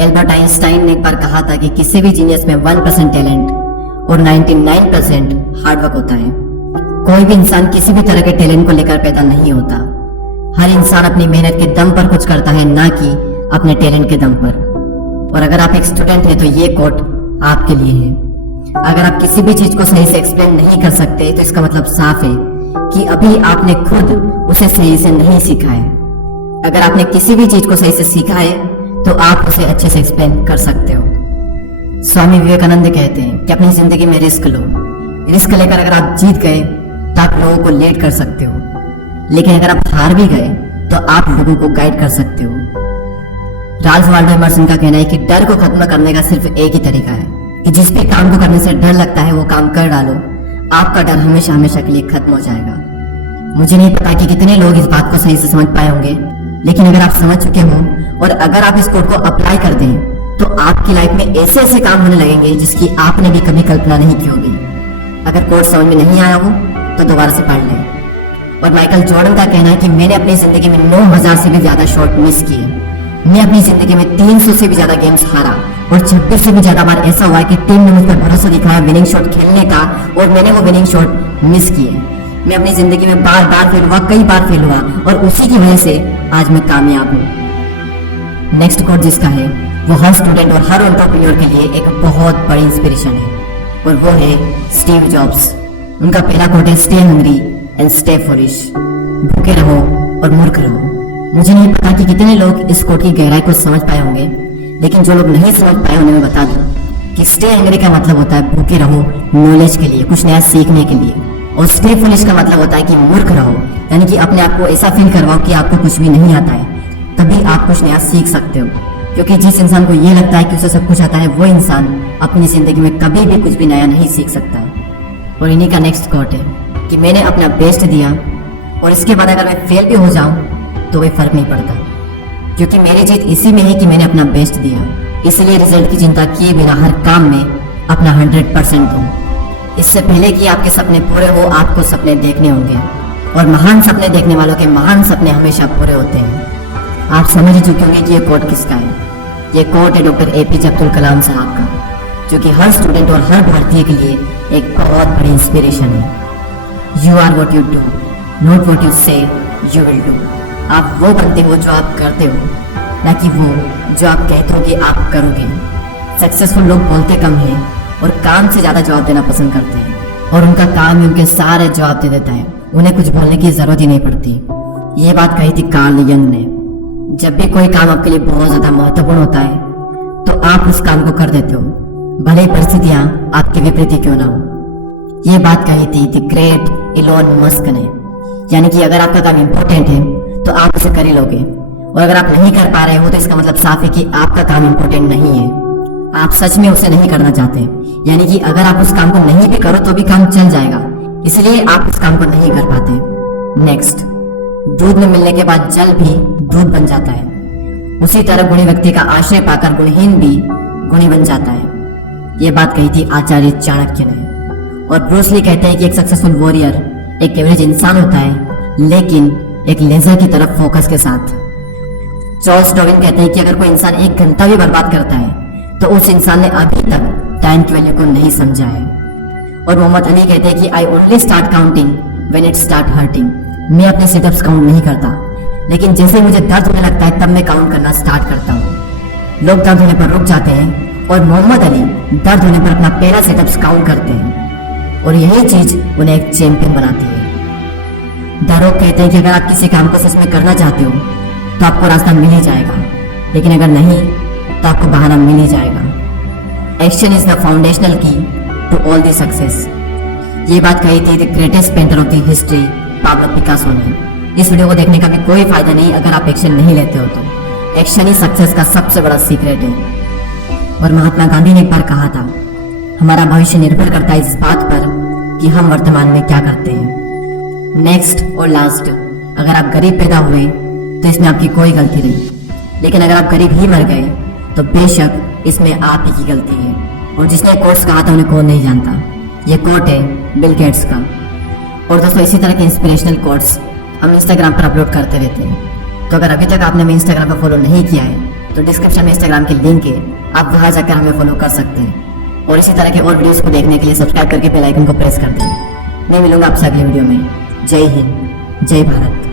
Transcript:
Albert Einstein ने एक बार कहा था कि किसी भी जीनियस में 1% टैलेंट और 99% हार्डवर्क होता है। कोई भी इंसान किसी भी तरह के टैलेंट को लेकर पैदा नहीं होता। हर इंसान अपनी मेहनत के दम पर कुछ करता है, ना कि अपने टैलेंट के दम पर। और अगर आप एक स्टूडेंट हैं तो ये कोट आपके लिए है। अगर आप किसी भी चीज को सही से एक्सप्लेन नहीं कर सकते तो इसका मतलब साफ है कि अभी आपने खुद उसे सही से नहीं सीखा है। अगर आपने किसी भी चीज को सही से सीखा है तो आप उसे अच्छे से एक्सप्लेन कर सकते हो। स्वामी विवेकानंद कहते हैं कि अपनी जिंदगी में रिस्क लो। रिस्क लेकर अगर आप जीत गए तो आप लोगों को लीड कर सकते हो, लेकिन अगर आप हार भी गए तो आप लोगों को गाइड कर सकते हो। राल्फ वाल्डो एमर्सन का कहना है कि डर को खत्म करने का सिर्फ एक ही तरीका है कि जिस भी काम को करने से डर लगता है वो काम कर डालो, आपका डर हमेशा हमेशा के लिए खत्म हो जाएगा। मुझे नहीं पता कि कितने लोग इस बात को सही से समझ पाए होंगे, लेकिन अगर आप समझ चुके हो और अगर आप इस कोड को अप्लाई कर दें तो आपकी लाइफ में ऐसे ऐसे काम होने लगेंगे जिसकी आपने भी कभी कल्पना नहीं की होगी। अगर कोड समझ में नहीं आया हो तो दोबारा से पढ़ लें। और माइकल जॉर्डन का कहना है कि मैंने अपनी जिंदगी में 9000 से भी ज्यादा शॉट मिस किए। मैं अपनी जिंदगी में 300 से भी ज्यादा गेम्स हारा और 26 से भी ज्यादा बार ऐसा हुआ है कि टीम ने मुझ पर भरोसा दिखाया विनिंग शॉट खेलने का और मैंने वो विनिंग शॉट मिस किए। मैं अपनी जिंदगी में बार बार फेल हुआ, कई बार फेल हुआ और उसी की वजह से आज मैं कामयाब हूँ। नेक्स्ट कोड जिसका है वो हर स्टूडेंट और हर एंटरप्रेन्योर के लिए एक बहुत बड़ी इंस्पिरेशन है और वो है स्टीव जॉब्स। उनका पहला कोड है stay hungry and stay foolish. भूखे रहो और मूर्ख रहो। मुझे नहीं पता कि कितने लोग इस कोड की गहराई को समझ पाए होंगे, लेकिन जो लोग नहीं समझ पाए उन्हें मैं बता दूं कि स्टे हंग्री का मतलब होता है भूखे रहो नॉलेज के लिए, कुछ नया सीखने के लिए। और स्टे फुलिश का मतलब होता है कि मूर्ख रहो, यानी कि अपने आप को ऐसा फील करवाओ कि आपको कुछ भी नहीं आता है, तभी आप कुछ नया सीख सकते हो। क्योंकि जिस इंसान को ये लगता है कि उसे सब कुछ आता है वो इंसान अपनी जिंदगी में कभी भी कुछ भी नया नहीं सीख सकता है। और इन्हीं का नेक्स्ट कोट है कि मैंने अपना बेस्ट दिया और इसके बाद अगर मैं फेल भी हो जाऊं तो कोई फर्क नहीं पड़ता, क्योंकि मेरी जीत इसी में है कि मैंने अपना बेस्ट दिया। इसलिए रिजल्ट की चिंता किए बिना हर काम में अपना 100% दो। इससे पहले कि आपके सपने पूरे हो आपको सपने देखने होंगे, और महान सपने देखने वालों के महान सपने हमेशा पूरे होते हैं। आप समझ ही चुके होंगे कि ये कोट किसका है। ये कोट है डॉक्टर APJ अब्दुल कलाम साहब का, जो कि हर स्टूडेंट और हर भारतीय के लिए एक बहुत बड़ी इंस्पिरेशन है। You are what you do, not what you say you will do. आप वो बनते हो जो आप करते हो, ना कि वो जो आप कहते हो कि आप करोगे। सक्सेसफुल लोग बोलते कम हैं और काम से ज़्यादा जवाब देना पसंद करते हैं, और उनका काम ही उनके सारे जवाब दे देता है, उन्हें कुछ बोलने की ज़रूरत ही नहीं पड़ती। ये बात कही थी कार्ल यंग ने। जब भी कोई काम आपके लिए बहुत ज़्यादा महत्वपूर्ण होता है तो आप उस काम को कर देते हो, भले ही परिस्थितियाँ आपके विपरीत क्यों ना हो। ये बात कही थी द ग्रेट इलॉन मस्क ने, यानी कि अगर आपका काम इम्पोर्टेंट है तो आप उसे कर ही लोगे, और अगर आप नहीं कर पा रहे हो तो इसका मतलब साफ है कि आपका काम इम्पोर्टेंट नहीं है, आप सच में उसे नहीं करना चाहते। यानी कि अगर आप उस काम को नहीं भी करो तो भी काम चल जाएगा, इसलिए आप उस काम को नहीं कर पाते। नेक्स्ट, दूध में मिलने के बाद जल भी दूध बन जाता है, उसी तरह गुणी व्यक्ति का आश्रय पाकर गुणहीन भी गुणी बन जाता है। ये बात कही थी आचार्य चाणक्य ने। और ब्रूस ली कहते हैं कि एक सक्सेसफुल वॉरियर एक एवरेज इंसान होता है, लेकिन एक लेजर की तरफ फोकस के साथ। चार्ल्स डार्विन कहते हैं कि अगर कोई इंसान 1 घंटा भी बर्बाद करता है तो उस इंसान ने अभी तक टाइम की वैल्यू को नहीं समझा है। और मोहम्मद अली कहते हैं कि I only start counting when it start hurting. मैं अपने सिटअप्स काउंट नहीं करता, लेकिन जैसे मुझे दर्द होने लगता है तब मैं काउंट करना स्टार्ट करता हूँ। लोग दर्द होने पर रुक जाते हैं और मोहम्मद अली दर्द होने पर अपना पहला सिटअप्स काउंट करते हैं, और यही चीज उन्हें एक चैंपियन बनाती है। दारोग कहते हैं कि अगर आप किसी काम को सच में करना चाहते हो तो आपको रास्ता मिल ही जाएगा, लेकिन अगर नहीं तो आपको बहाना मिल ही जाएगा। एक्शन इज द फाउंडेशनल की टू ऑल द सक्सेस। ये बात कही थी the greatest painter of the history Pablo Picasso ने। इस वीडियो को देखने का भी कोई फायदा नहीं अगर आप एक्शन नहीं लेते हो तो। एक्शन ही सक्सेस का सबसे बड़ा सीक्रेट है। और महात्मा गांधी ने एक बार कहा था, हमारा भविष्य निर्भर करता है इस बात पर कि हम वर्तमान में क्या करते हैं। नेक्स्ट और लास्ट, अगर आप गरीब पैदा हुए तो इसमें आपकी कोई गलती नहीं, लेकिन अगर आप गरीब ही मर गए तो बेशक इसमें आप ही की गलती है। और जिसने कोट्स कहा था उन्हें कौन नहीं जानता। ये कोट है बिल गेट्स का। और दोस्तों इसी तरह के इंस्पिरेशनल कोट्स हम इंस्टाग्राम पर अपलोड करते रहते हैं, तो अगर अभी तक आपने मेरे इंस्टाग्राम पर फॉलो नहीं किया है तो डिस्क्रिप्शन में इंस्टाग्राम की लिंक है, आप वहां जाकर हमें फॉलो कर सकते हैं। और इसी तरह के और वीडियोस को देखने के लिए सब्सक्राइब करके बेल आइकन को प्रेस कर दें। मैं मिलूंगा आपसे अगले वीडियो में। जय हिंद, जय भारत।